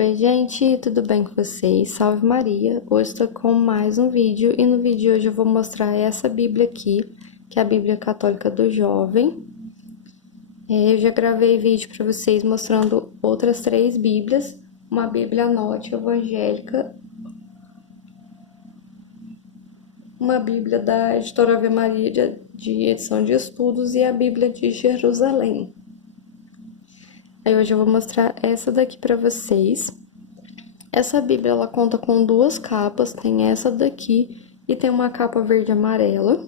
Oi, gente, tudo bem com vocês? Salve Maria! Hoje estou com mais um vídeo e no vídeo de hoje eu vou mostrar essa Bíblia aqui, que é a Bíblia Católica do Jovem. Eu já gravei vídeo para vocês mostrando outras 3 Bíblias, uma Bíblia Norte Evangélica, uma Bíblia da Editora Ave Maria de edição de estudos e a Bíblia de Jerusalém. Aí hoje eu vou mostrar essa daqui para vocês. Essa Bíblia ela conta com 2 capas, tem essa daqui e tem uma capa verde e amarela.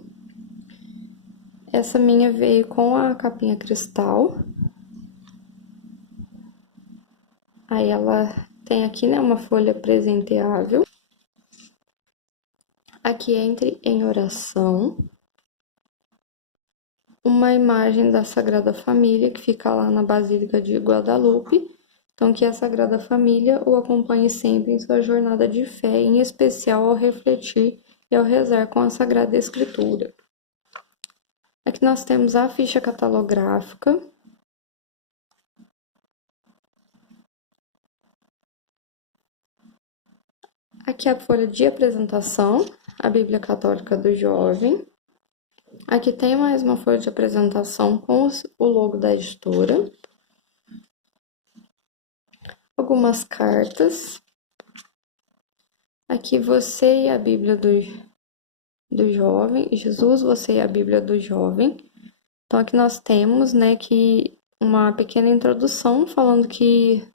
Essa minha veio com a capinha cristal. Aí ela tem aqui, né, uma folha presenteável. Aqui entre em oração. Uma imagem da Sagrada Família que fica lá na Basílica de Guadalupe. Então que a Sagrada Família o acompanhe sempre em sua jornada de fé, em especial ao refletir e ao rezar com a Sagrada Escritura. Aqui nós temos a ficha catalográfica. Aqui a folha de apresentação, a Bíblia Católica do Jovem. Aqui tem mais uma folha de apresentação com o logo da editora. Algumas cartas. Aqui você e a Bíblia do Jovem. Jesus, você e a Bíblia do Jovem. Então aqui nós temos, né, que uma pequena introdução falando que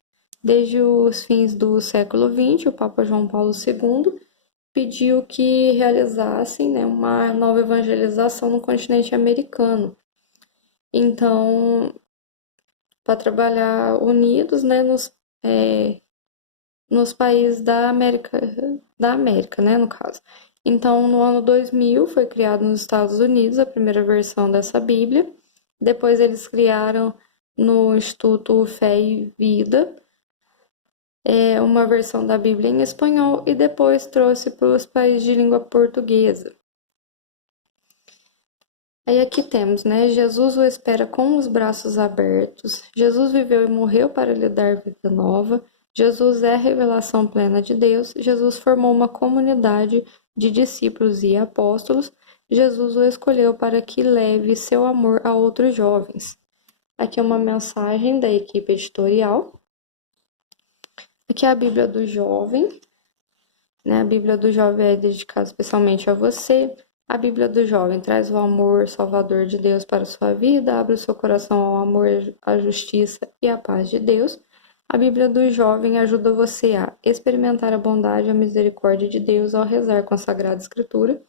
desde os fins do século XX, o Papa João Paulo II pediu que realizassem, né, uma nova evangelização no continente americano. Então, para trabalhar unidos, né, nos países da América, né, no caso. Então, no ano 2000, foi criado nos Estados Unidos a primeira versão dessa Bíblia. Depois eles criaram no Instituto Fé e Vida uma versão da Bíblia em espanhol e depois trouxe para os países de língua portuguesa. Aí aqui temos, né? Jesus o espera com os braços abertos. Jesus viveu e morreu para lhe dar vida nova. Jesus é a revelação plena de Deus. Jesus formou uma comunidade de discípulos e apóstolos. Jesus o escolheu para que leve seu amor a outros jovens. Aqui é uma mensagem da equipe editorial. Aqui é a Bíblia do Jovem, né? A Bíblia do Jovem é dedicada especialmente a você. A Bíblia do Jovem traz o amor salvador de Deus para a sua vida, abre o seu coração ao amor, à justiça e à paz de Deus. A Bíblia do Jovem ajuda você a experimentar a bondade e a misericórdia de Deus ao rezar com a Sagrada Escritura,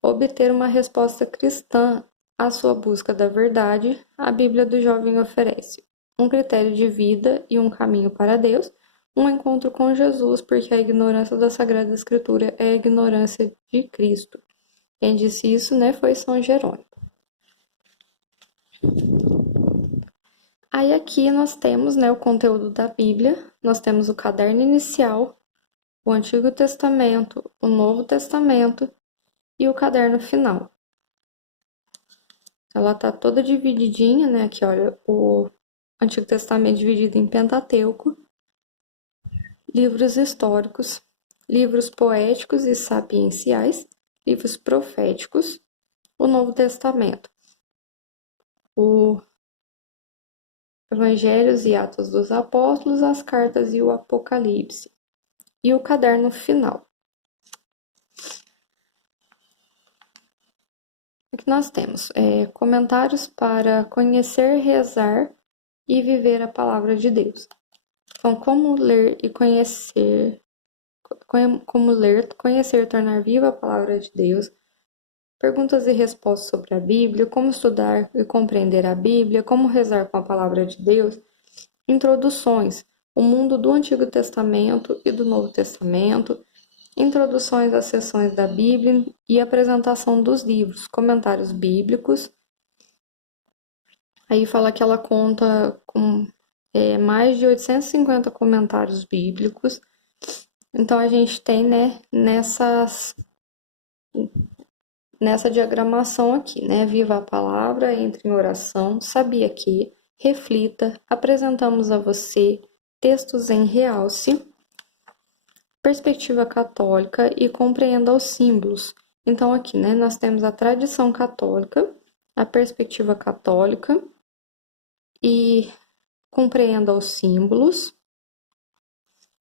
obter uma resposta cristã à sua busca da verdade. A Bíblia do Jovem oferece um critério de vida e um caminho para Deus, um encontro com Jesus, porque a ignorância da Sagrada Escritura é a ignorância de Cristo. Quem disse isso, né, foi São Jerônimo. Aí aqui nós temos, né, o conteúdo da Bíblia. Nós temos o caderno inicial, o Antigo Testamento, o Novo Testamento e o caderno final. Ela tá toda divididinha, né, aqui olha, o Antigo Testamento dividido em Pentateuco, livros históricos, livros poéticos e sapienciais, livros proféticos, o Novo Testamento, o Evangelhos e Atos dos Apóstolos, as cartas e o Apocalipse, e o caderno final. Aqui nós temos comentários para conhecer, rezar e viver a palavra de Deus. Então, como ler e conhecer, tornar viva a palavra de Deus, perguntas e respostas sobre a Bíblia, como estudar e compreender a Bíblia, como rezar com a palavra de Deus, introduções, o mundo do Antigo Testamento e do Novo Testamento, introduções às seções da Bíblia e apresentação dos livros, comentários bíblicos. Aí fala que ela conta com mais de 850 comentários bíblicos. Então a gente tem, né, nessa diagramação aqui, né? Viva a palavra, entre em oração, sabia que, reflita, apresentamos a você, textos em realce, perspectiva católica e compreenda os símbolos. Então aqui, né, nós temos a tradição católica, a perspectiva católica e compreenda os símbolos,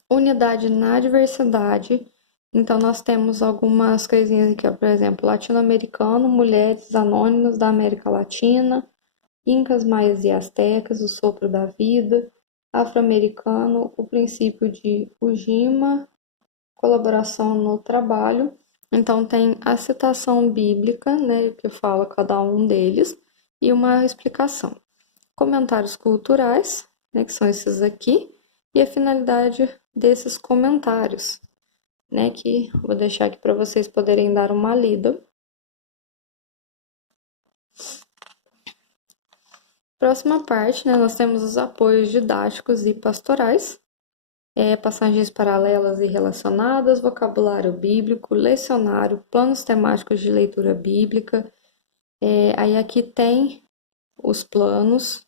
unidade na diversidade. Então nós temos algumas coisinhas aqui, ó, por exemplo, latino-americano, mulheres anônimas da América Latina, incas, maias e astecas, o sopro da vida, afro-americano, o princípio de Ujima, colaboração no trabalho. Então tem a citação bíblica, né, que fala cada um deles, e uma explicação. Comentários culturais, né, que são esses aqui, e a finalidade desses comentários, né, que vou deixar aqui para vocês poderem dar uma lida. Próxima parte, né, nós temos os apoios didáticos e pastorais, passagens paralelas e relacionadas, vocabulário bíblico, lecionário, planos temáticos de leitura bíblica. Aí aqui tem os planos,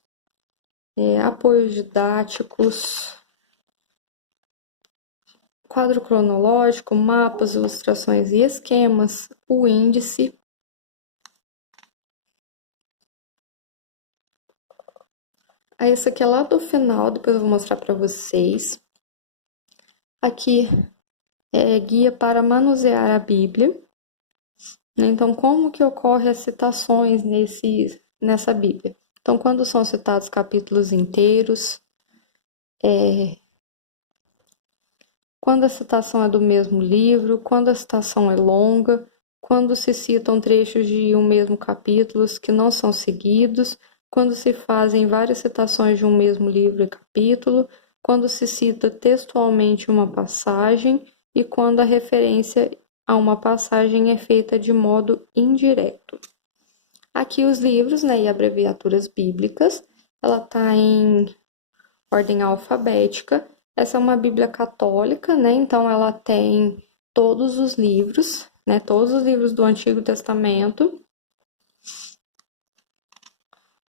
apoios didáticos, quadro cronológico, mapas, ilustrações e esquemas, o índice. Aí esse aqui é lá do final, depois eu vou mostrar para vocês. Aqui é guia para manusear a Bíblia. Então, como que ocorre as citações nessa Bíblia? Então, quando são citados capítulos inteiros, quando a citação é do mesmo livro, quando a citação é longa, quando se citam trechos de um mesmo capítulo que não são seguidos, quando se fazem várias citações de um mesmo livro e capítulo, quando se cita textualmente uma passagem e quando a referência a uma passagem é feita de modo indireto. Aqui os livros, né, e abreviaturas bíblicas, ela está em ordem alfabética. Essa é uma Bíblia católica, né, então ela tem todos os livros, né, todos os livros do Antigo Testamento,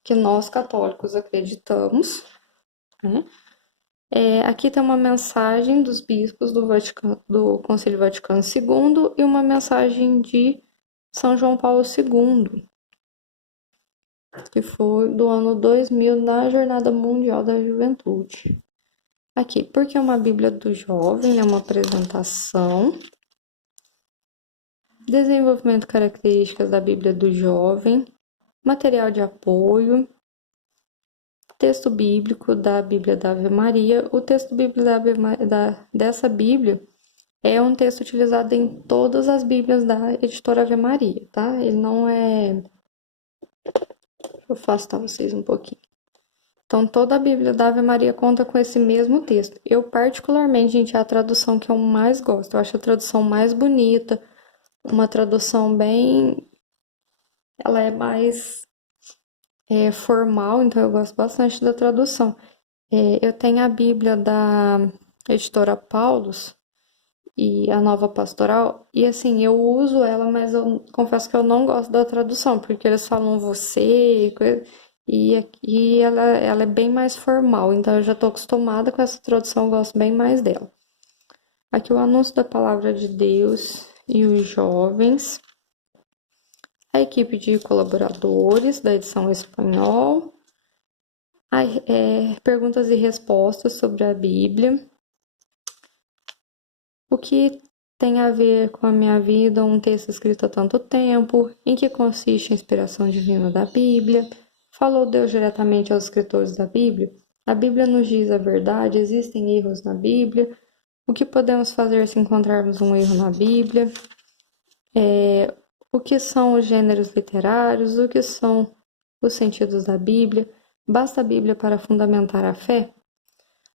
que nós católicos acreditamos, né? Aqui tem uma mensagem dos bispos do Concílio Vaticano II e uma mensagem de São João Paulo II, que foi do ano 2000 na Jornada Mundial da Juventude. Aqui, porque é uma Bíblia do Jovem, é uma apresentação. Desenvolvimento de características da Bíblia do Jovem, material de apoio, texto bíblico da Bíblia da Ave Maria. O texto bíblico dessa Bíblia é um texto utilizado em todas as Bíblias da editora Ave Maria, tá? Ele não é... Deixa eu afastar vocês um pouquinho. Então, toda a Bíblia da Ave Maria conta com esse mesmo texto. Eu, particularmente, gente, é a tradução que eu mais gosto. Eu acho a tradução mais bonita, uma tradução bem... Ela é mais formal, então eu gosto bastante da tradução. Eu tenho a Bíblia da editora Paulus e a Nova Pastoral, e assim, eu uso ela, mas eu confesso que eu não gosto da tradução, porque eles falam você, e aqui ela é bem mais formal, então eu já estou acostumada com essa tradução, eu gosto bem mais dela. Aqui o anúncio da palavra de Deus e os jovens, a equipe de colaboradores da edição espanhol, perguntas e respostas sobre a Bíblia, o que tem a ver com a minha vida, um texto escrito há tanto tempo, em que consiste a inspiração divina da Bíblia, falou Deus diretamente aos escritores da Bíblia, a Bíblia nos diz a verdade, existem erros na Bíblia, o que podemos fazer se encontrarmos um erro na Bíblia, o que são os gêneros literários, o que são os sentidos da Bíblia, basta a Bíblia para fundamentar a fé?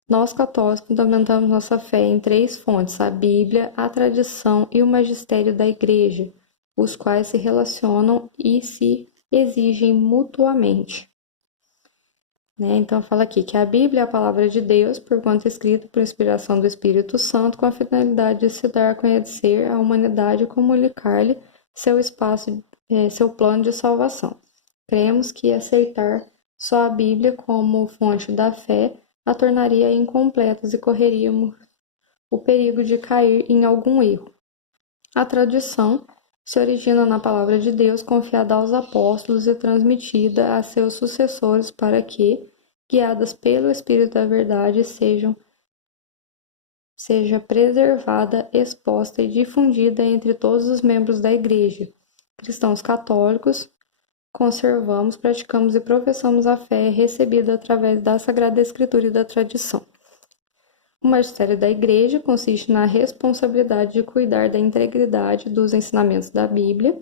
Nós, católicos, fundamentamos nossa fé em 3 fontes, a Bíblia, a tradição e o magistério da Igreja, os quais se relacionam e se exigem mutuamente. Então, fala aqui que a Bíblia é a palavra de Deus, porquanto escrita por inspiração do Espírito Santo, com a finalidade de se dar a conhecer à humanidade e comunicar-lhe seu plano de salvação. Cremos que aceitar só a Bíblia como fonte da fé a tornaria incompletas e correríamos o perigo de cair em algum erro. A tradição se origina na palavra de Deus confiada aos apóstolos e transmitida a seus sucessores para que, guiadas pelo Espírito da Verdade, seja preservada, exposta e difundida entre todos os membros da Igreja. Cristãos católicos, conservamos, praticamos e professamos a fé recebida através da Sagrada Escritura e da tradição. O magistério da Igreja consiste na responsabilidade de cuidar da integridade dos ensinamentos da Bíblia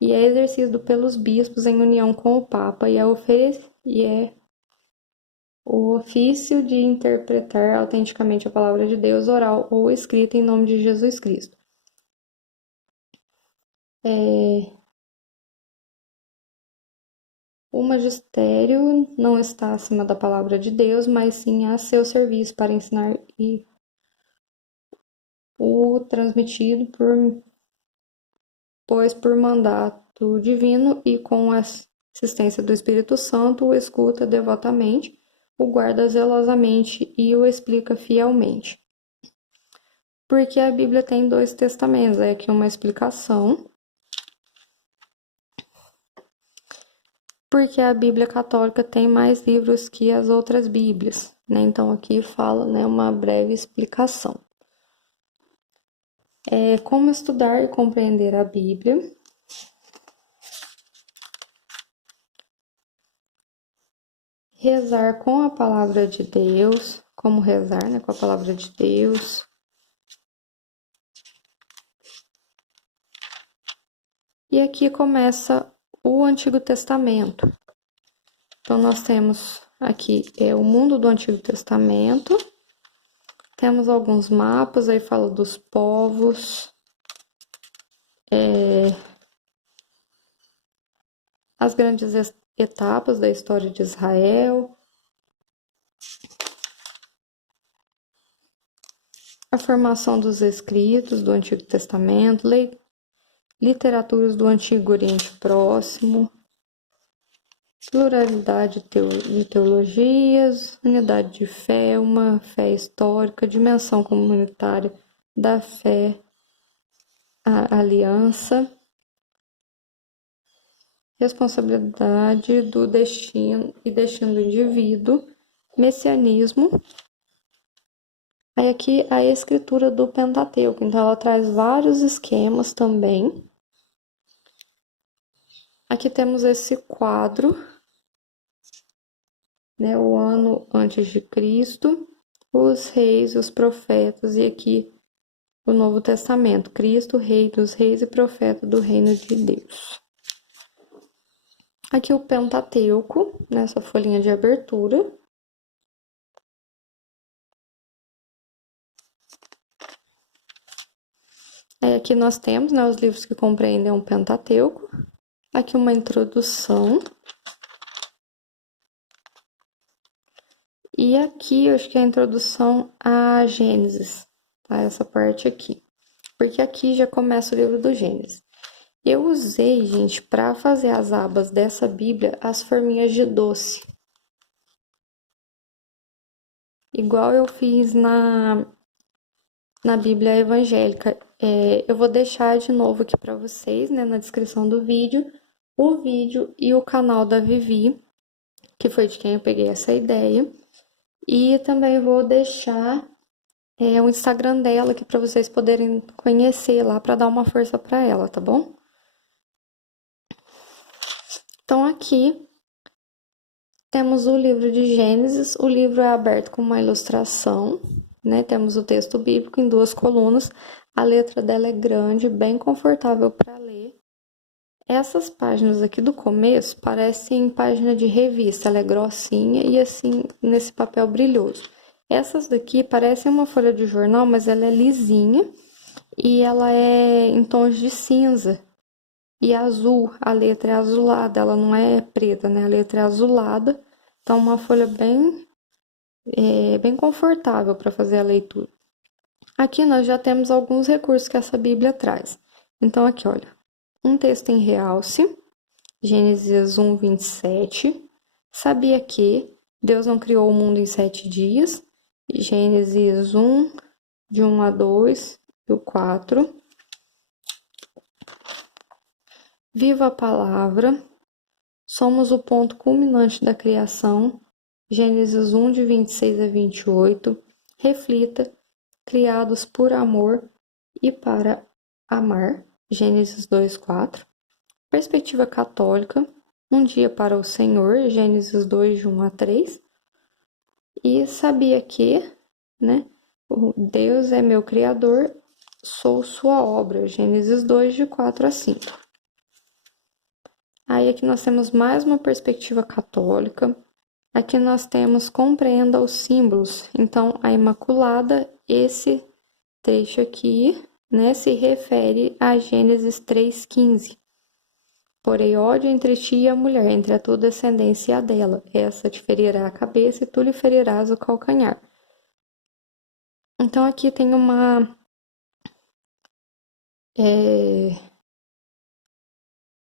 e é exercido pelos bispos em união com o Papa e é o ofício de interpretar autenticamente a palavra de Deus, oral ou escrita, em nome de Jesus Cristo. O magistério não está acima da palavra de Deus, mas sim a seu serviço para ensinar e o transmitido pois por mandato divino e com a assistência do Espírito Santo o escuta devotamente, o guarda zelosamente e o explica fielmente. Porque a Bíblia tem 2 testamentos, é aqui uma explicação. Porque a Bíblia católica tem mais livros que as outras Bíblias, né? Então aqui fala, né, uma breve explicação. Como estudar e compreender a Bíblia. Rezar com a palavra de Deus, como rezar, né, com a palavra de Deus. E aqui começa o Antigo Testamento. Então, nós temos aqui o mundo do Antigo Testamento. Temos alguns mapas, aí fala dos povos. As grandes etapas da história de Israel. A formação dos escritos do Antigo Testamento. Literaturas do Antigo Oriente Próximo. Pluralidade de teologias, unidade de fé, uma fé histórica, dimensão comunitária da fé, a aliança, responsabilidade do destino e destino do indivíduo, messianismo. Aí aqui a escritura do Pentateuco, então ela traz vários esquemas também. Aqui temos esse quadro, né, o ano antes de Cristo, os reis, os profetas, e aqui o Novo Testamento, Cristo, Rei dos Reis e Profeta do Reino de Deus. Aqui o Pentateuco, nessa folhinha de abertura. Aí aqui nós temos, né, os livros que compreendem o Pentateuco. Aqui uma introdução. E aqui, eu acho que é a introdução a Gênesis, tá? Essa parte aqui. Porque aqui já começa o livro do Gênesis. Eu usei, gente, para fazer as abas dessa Bíblia, as forminhas de doce. Igual eu fiz na Bíblia evangélica. Eu vou deixar de novo aqui para vocês, né, na descrição do vídeo, o vídeo e o canal da Vivi, que foi de quem eu peguei essa ideia. E também vou deixar o Instagram dela aqui para vocês poderem conhecer lá, para dar uma força para ela, tá bom? Então aqui temos o livro de Gênesis. O livro é aberto com uma ilustração, né? Temos o texto bíblico em 2 colunas. A letra dela é grande, bem confortável para ler. Essas páginas aqui do começo parecem página de revista, ela é grossinha e assim nesse papel brilhoso. Essas daqui parecem uma folha de jornal, mas ela é lisinha e ela é em tons de cinza e azul. A letra é azulada, ela não é preta, né? A letra é azulada, então uma folha bem confortável para fazer a leitura. Aqui nós já temos alguns recursos que essa Bíblia traz. Então aqui, olha, um texto em realce, Gênesis 1, 27. Sabia que Deus não criou o mundo em 7 dias. Gênesis 1, de 1 a 2 e o 4. Viva a palavra. Somos o ponto culminante da criação. Gênesis 1, de 26 a 28. Reflita. Criados por amor e para amar. Gênesis 2, 4. Perspectiva católica. Um dia para o Senhor. Gênesis 2, de 1 a 3. E sabia que, né? Deus é meu Criador, sou sua obra. Gênesis 2, de 4 a 5. Aí aqui nós temos mais uma perspectiva católica. Aqui nós temos compreenda os símbolos. Então, a Imaculada, esse trecho aqui, né, se refere a Gênesis 3,15. Porém, ódio entre ti e a mulher, entre a tua descendência e a dela. Essa te ferirá a cabeça e tu lhe ferirás o calcanhar. Então, aqui tem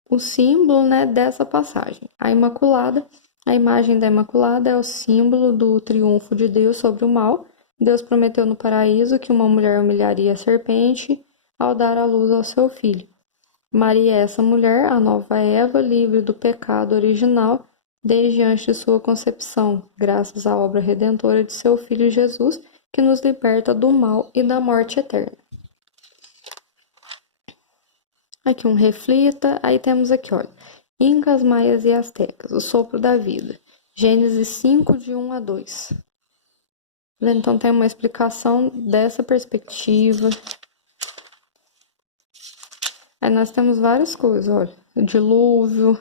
o símbolo, né, dessa passagem. A Imaculada, a imagem da Imaculada é o símbolo do triunfo de Deus sobre o mal. Deus prometeu no paraíso que uma mulher humilharia a serpente ao dar à luz ao seu filho. Maria é essa mulher, a nova Eva, livre do pecado original desde antes de sua concepção, graças à obra redentora de seu Filho Jesus, que nos liberta do mal e da morte eterna. Aqui um reflita, aí temos aqui, olha, Incas, Maias e Astecas, o sopro da vida. Gênesis 5, de 1 a 2. Então tem uma explicação dessa perspectiva. Aí nós temos várias coisas, olha, o dilúvio,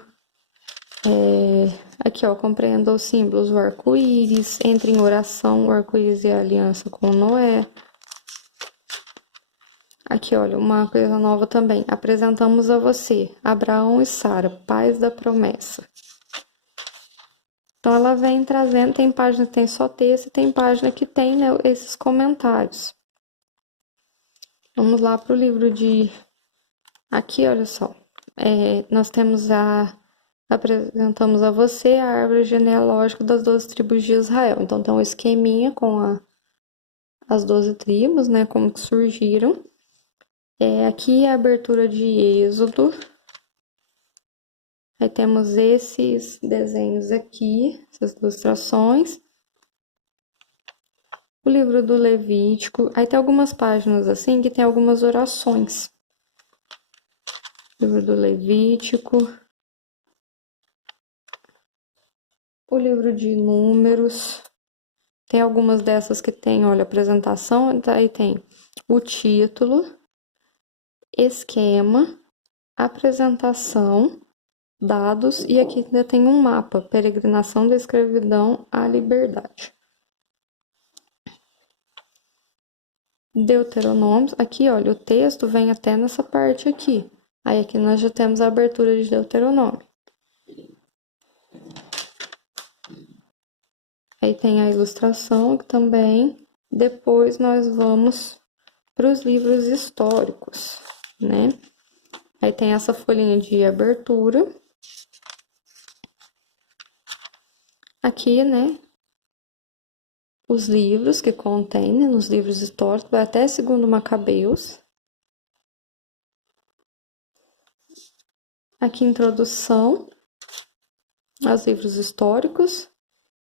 aqui ó, compreenda os símbolos, o arco-íris, entre em oração, o arco-íris e a aliança com Noé. Aqui, olha, uma coisa nova também. Apresentamos a você, Abraão e Sara, pais da promessa. Então, ela vem trazendo, tem página que tem só texto e tem página que tem, né, esses comentários. Vamos lá para o livro de... Aqui, olha só. Nós temos apresentamos a você a árvore genealógica das 12 tribos de Israel. Então, tem um esqueminha com as 12 tribos, né, como que surgiram. Aqui é a abertura de Êxodo. Aí temos esses desenhos aqui, essas ilustrações. O livro do Levítico. Aí tem algumas páginas assim que tem algumas orações. Livro do Levítico. O livro de Números. Tem algumas dessas que tem, olha, apresentação. Aí tem o título, esquema, apresentação, dados, e aqui ainda tem um mapa, peregrinação da escravidão à liberdade. Deuteronômio, aqui olha, o texto vem até nessa parte aqui. Aí aqui nós já temos a abertura de Deuteronômio. Aí tem a ilustração também. Depois nós vamos para os livros históricos, né? Aí tem essa folhinha de abertura. Aqui, né? Os livros que contém, né, nos livros históricos, vai até segundo Macabeus. Aqui introdução aos livros históricos.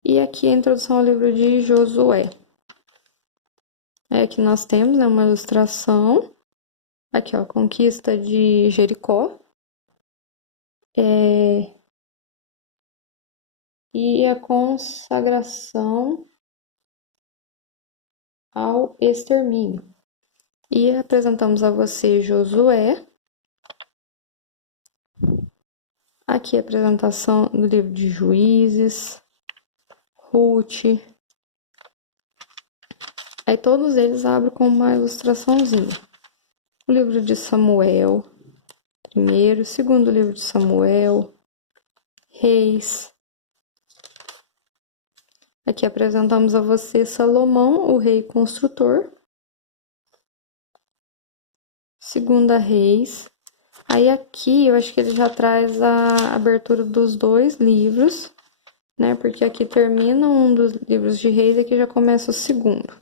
E aqui a introdução ao livro de Josué. Aí aqui nós temos, né, uma ilustração. Aqui, ó, conquista de Jericó. E a consagração ao extermínio. E apresentamos a você Josué. Aqui a apresentação do livro de Juízes, Ruth. Aí todos eles abrem com uma ilustraçãozinha. O livro de Samuel, primeiro, segundo livro de Samuel, Reis. Aqui apresentamos a você Salomão, o rei construtor. Segunda Reis. Aí aqui eu acho que ele já traz a abertura dos 2 livros. né? Porque aqui termina um dos livros de Reis e aqui já começa o segundo.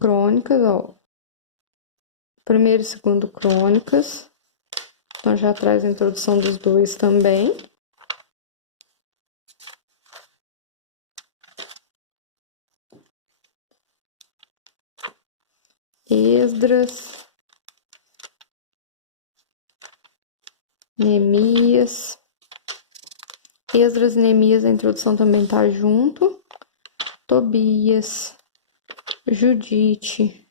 Crônicas, ó. Primeiro e segundo Crônicas. Então já traz a introdução dos dois também. Esdras, Neemias. Esdras e Neemias, a introdução também tá junto. Tobias, Judite,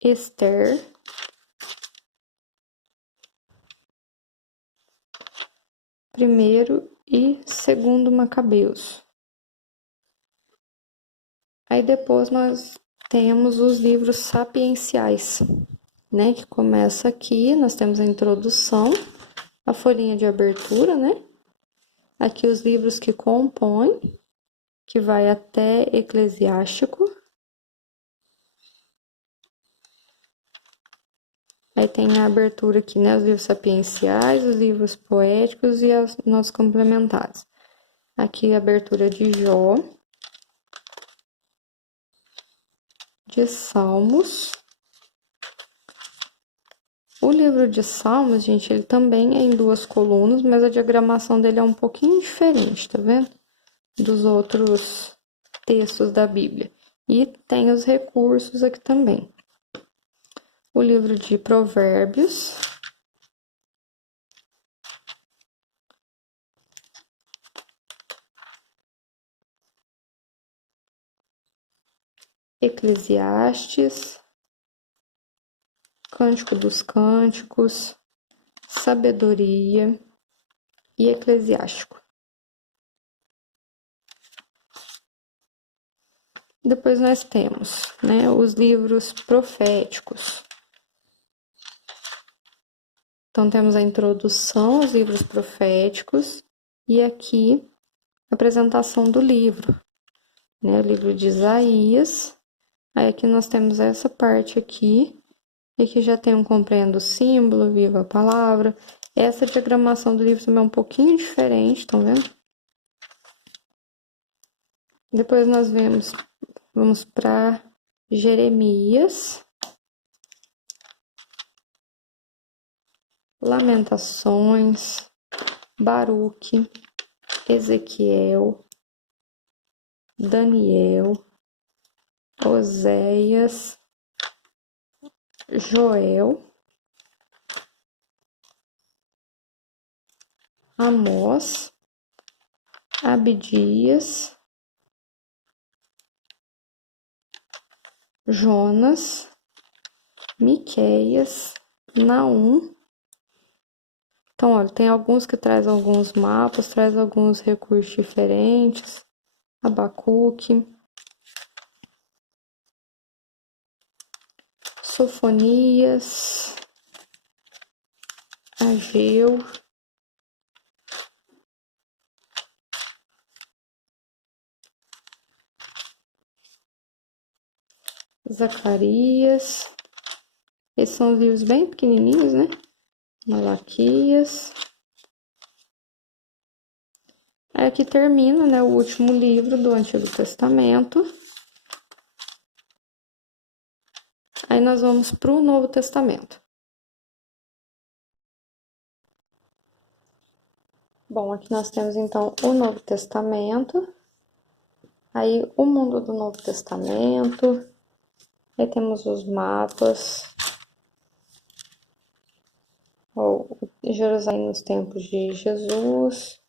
Esther. Primeiro e segundo Macabeus. Aí depois nós temos os livros sapienciais, né? Que começa aqui, nós temos a introdução, a folhinha de abertura, né? Aqui os livros que compõem, que vai até Eclesiástico. Aí tem a abertura aqui, né? Os livros sapienciais, os livros poéticos e os nossos complementares. Aqui a abertura de Jó, de Salmos. O livro de Salmos, gente, ele também é em 2 colunas, mas a diagramação dele é um pouquinho diferente, tá vendo? Dos outros textos da Bíblia. E tem os recursos aqui também. O livro de Provérbios. Eclesiastes. Cântico dos Cânticos. Sabedoria e Eclesiástico. Depois nós temos, né, os livros proféticos. Então temos a introdução aos livros proféticos e aqui a apresentação do livro, né, o livro de Isaías. Aí aqui nós temos essa parte aqui, e que já tem um compreendo o símbolo, viva a palavra. Essa diagramação do livro também é um pouquinho diferente, estão vendo? Depois nós vamos para Jeremias, Lamentações, Baruque, Ezequiel, Daniel, Oséias, Joel, Amós, Abdias, Jonas, Miqueias, Naum. Então, olha, tem alguns que traz alguns mapas, traz alguns recursos diferentes. Abacuque, Sofonias, Ageu, Zacarias. Esses são os livros bem pequenininhos, né? Malaquias. Aí aqui termina, né, o último livro do Antigo Testamento. Aí nós vamos para o Novo Testamento. Bom, aqui nós temos então o Novo Testamento. Aí o mundo do Novo Testamento. Aí temos os mapas. Ou Jerusalém nos tempos de Jesus.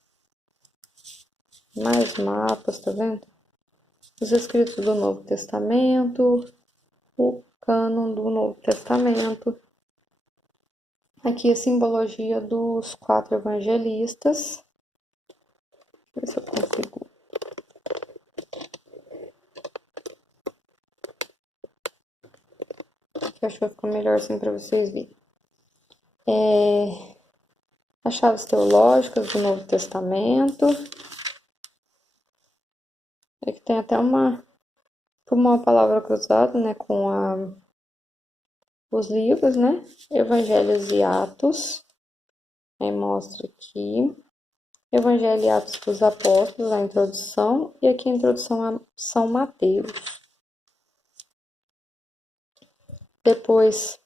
Mais mapas, tá vendo? Os escritos do Novo Testamento. O cânon do Novo Testamento. Aqui a simbologia dos 4 evangelistas. Deixa eu ver se eu consigo. Aqui acho que vai ficar melhor assim para vocês verem. As chaves teológicas do Novo Testamento. Aqui tem até uma palavra cruzada, né, com os livros, né? Evangelhos e Atos. Aí mostra aqui Evangelho e Atos dos Apóstolos, a introdução, e aqui a introdução a São Mateus. Depois,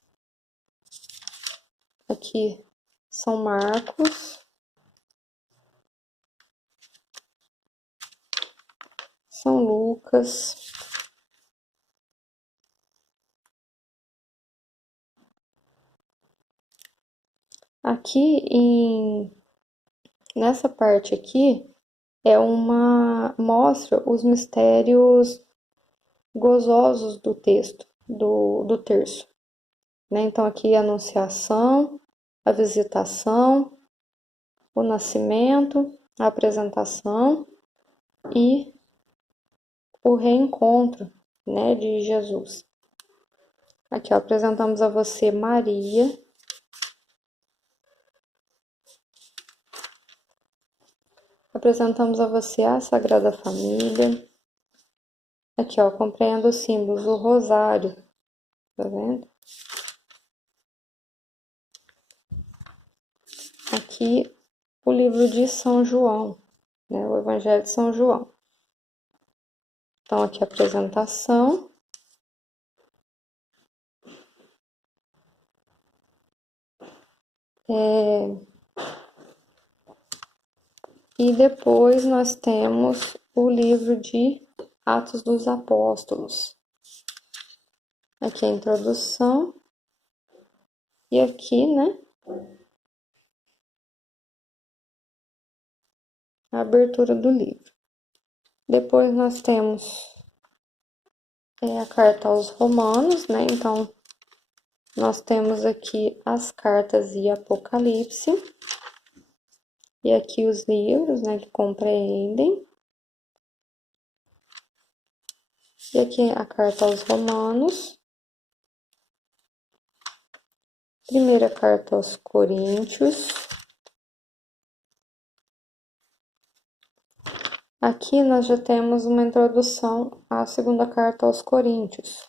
aqui, São Marcos, São Lucas, aqui nessa parte aqui mostra os mistérios gozosos do texto, do terço, né? Então aqui a anunciação, a visitação, o nascimento, a apresentação e o reencontro, né, de Jesus. Aqui, ó, apresentamos a você Maria, apresentamos a você a Sagrada Família. Aqui, ó, compreenda os símbolos, o rosário, tá vendo? Aqui, o livro de São João, né, o Evangelho de São João. Então, aqui a apresentação. E depois nós temos o livro de Atos dos Apóstolos. Aqui a introdução. E aqui, né, a abertura do livro. Depois nós temos a carta aos Romanos, né? Então, nós temos aqui as cartas e Apocalipse. E aqui os livros, né, que compreendem. E aqui a carta aos Romanos. Primeira carta aos Coríntios. Aqui nós já temos uma introdução à segunda carta aos Coríntios.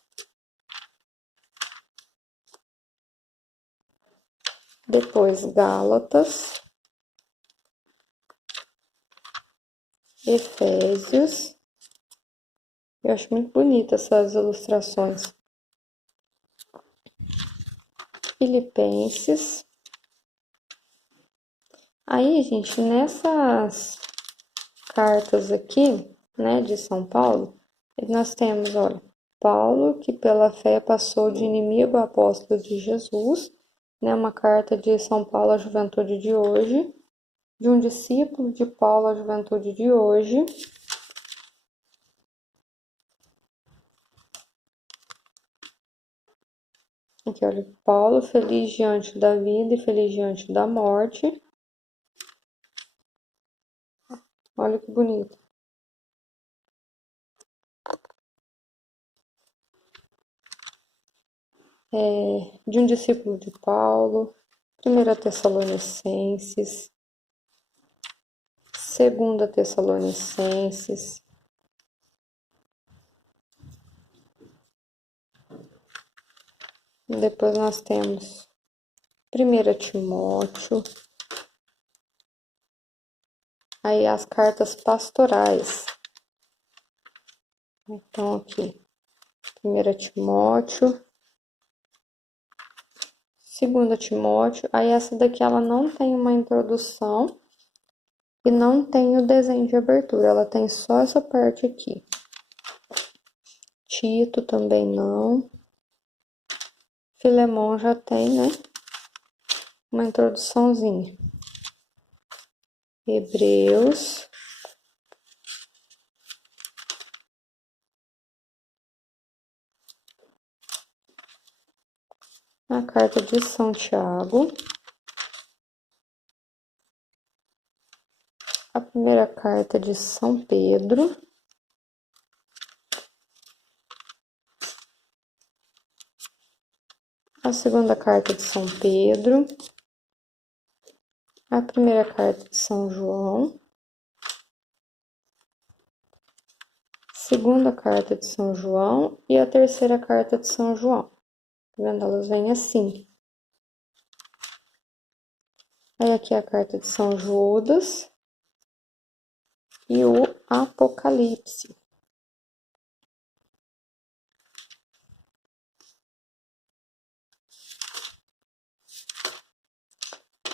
Depois Gálatas, Efésios. Eu acho muito bonita essas ilustrações. Filipenses. Aí, gente, nessas cartas aqui, né, de São Paulo, nós temos, olha, Paulo, que pela fé passou de inimigo a apóstolo de Jesus, né, uma carta de São Paulo à juventude de hoje, de um discípulo de Paulo à juventude de hoje. Aqui, olha, Paulo, feliz diante da vida e feliz diante da morte. Olha que bonito. De um discípulo de Paulo, 1 Tessalonicenses, 2 Tessalonicenses, depois nós temos 1 Timóteo, aí as cartas pastorais. Então aqui, 1 Timóteo, 2 Timóteo, aí essa daqui ela não tem uma introdução e não tem o desenho de abertura, ela tem só essa parte aqui. Tito também não. Filemão já tem, né, uma introduçãozinha. Hebreus. A carta de São Tiago. A primeira carta de São Pedro. A segunda carta de São Pedro. A primeira carta de São João. Segunda carta de São João e a terceira carta de São João. Tá vendo? Elas vêm assim. Aí aqui a carta de São Judas e o Apocalipse.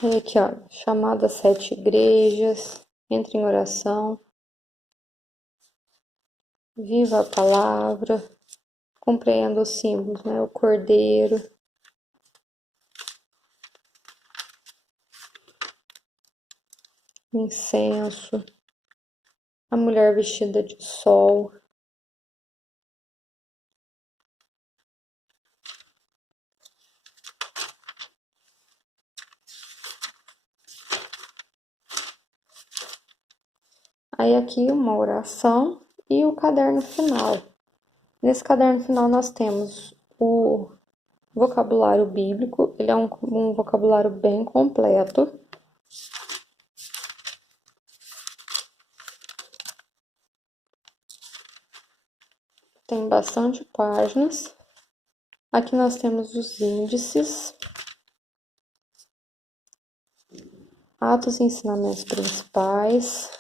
Aí aqui, ó, chamada às 7 igrejas, entre em oração, viva a palavra, compreenda os símbolos, né? O cordeiro, incenso, a mulher vestida de sol. Aí aqui uma oração e o caderno final. Nesse caderno final nós temos o vocabulário bíblico, ele é um vocabulário bem completo. Tem bastante páginas. Aqui nós temos os índices, atos e ensinamentos principais,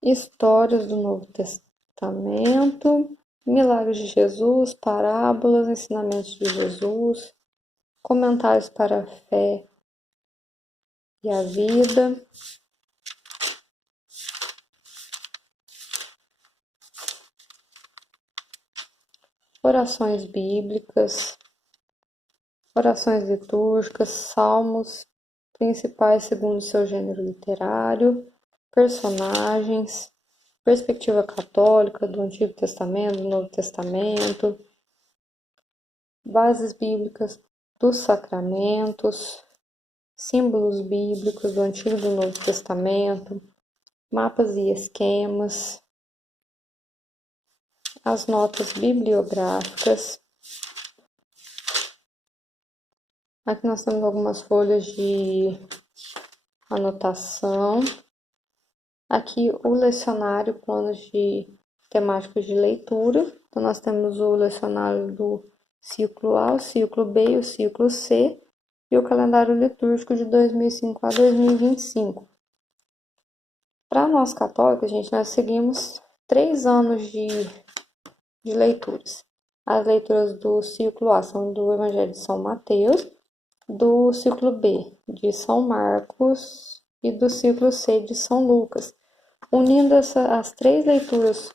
histórias do Novo Testamento, milagres de Jesus, parábolas, ensinamentos de Jesus, comentários para a fé e a vida, orações bíblicas, orações litúrgicas, salmos principais segundo seu gênero literário, personagens, perspectiva católica do Antigo Testamento, do Novo Testamento, bases bíblicas dos sacramentos, símbolos bíblicos do Antigo e do Novo Testamento, mapas e esquemas, as notas bibliográficas. Aqui nós temos algumas folhas de anotação. Aqui o lecionário, planos temáticos de leitura. Então nós temos o lecionário do ciclo A, o ciclo B e o ciclo C, e o calendário litúrgico de 2005 a 2025. Para nós católicos, gente, nós seguimos 3 anos de leituras. As leituras do ciclo A são do Evangelho de São Mateus, do ciclo B de São Marcos e do ciclo C de São Lucas. Unindo as 3 leituras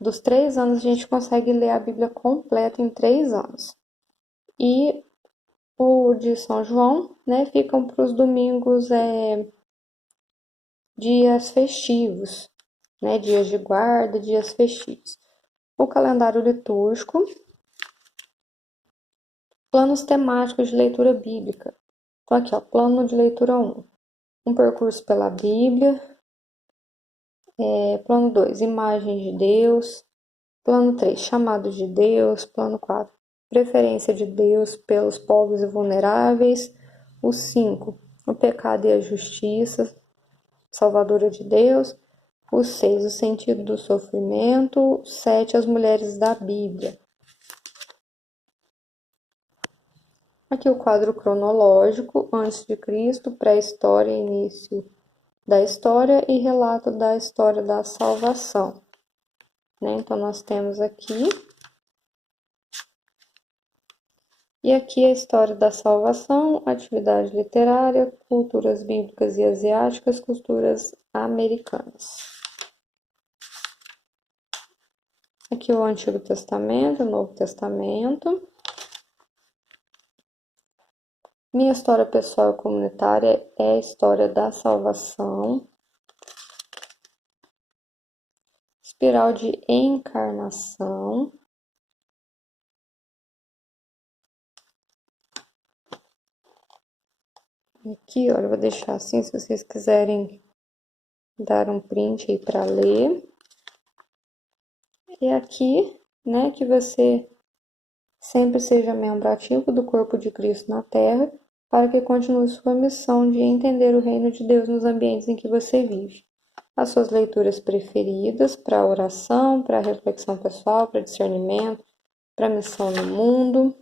dos 3 anos, a gente consegue ler a Bíblia completa em 3 anos. E o de São João, né, ficam para os domingos, dias festivos, né, dias de guarda, dias festivos. O calendário litúrgico, planos temáticos de leitura bíblica. Então aqui, ó, plano de leitura 1, um percurso pela Bíblia. Plano 2, imagens de Deus. Plano 3, chamados de Deus. Plano 4, preferência de Deus pelos povos e vulneráveis. O 5, o pecado e a justiça, salvadora de Deus. O 6, o sentido do sofrimento. O 7, as mulheres da Bíblia. Aqui o quadro cronológico, antes de Cristo, pré-história, início da história e relato da história da salvação. Né? Então, nós temos aqui. E aqui a história da salvação, atividade literária, culturas bíblicas e asiáticas, culturas americanas. Aqui o Antigo Testamento, o Novo Testamento. Minha história pessoal e comunitária é a história da salvação. Espiral de encarnação. Aqui, olha, eu vou deixar assim, se vocês quiserem dar um print aí para ler. E aqui, né, que você sempre seja membro ativo do corpo de Cristo na Terra, para que continue sua missão de entender o reino de Deus nos ambientes em que você vive. As suas leituras preferidas para oração, para reflexão pessoal, para discernimento, para missão no mundo.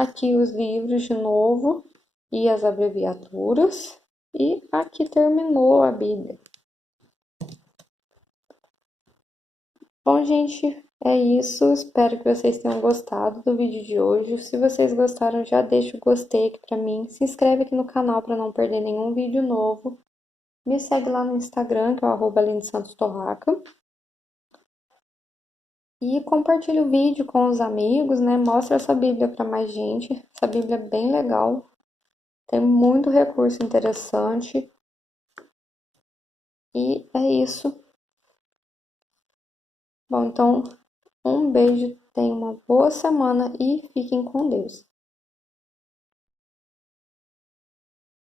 Aqui os livros de novo e as abreviaturas. E aqui terminou a Bíblia. Bom, gente, é isso. Espero que vocês tenham gostado do vídeo de hoje. Se vocês gostaram, já deixa o gostei aqui pra mim. Se inscreve aqui no canal para não perder nenhum vídeo novo. Me segue lá no Instagram, que é o @AlineSantosTorraca. E compartilha o vídeo com os amigos, né? Mostra essa Bíblia para mais gente. Essa Bíblia é bem legal. Tem muito recurso interessante. E é isso. Bom, então, um beijo, tenham uma boa semana e fiquem com Deus.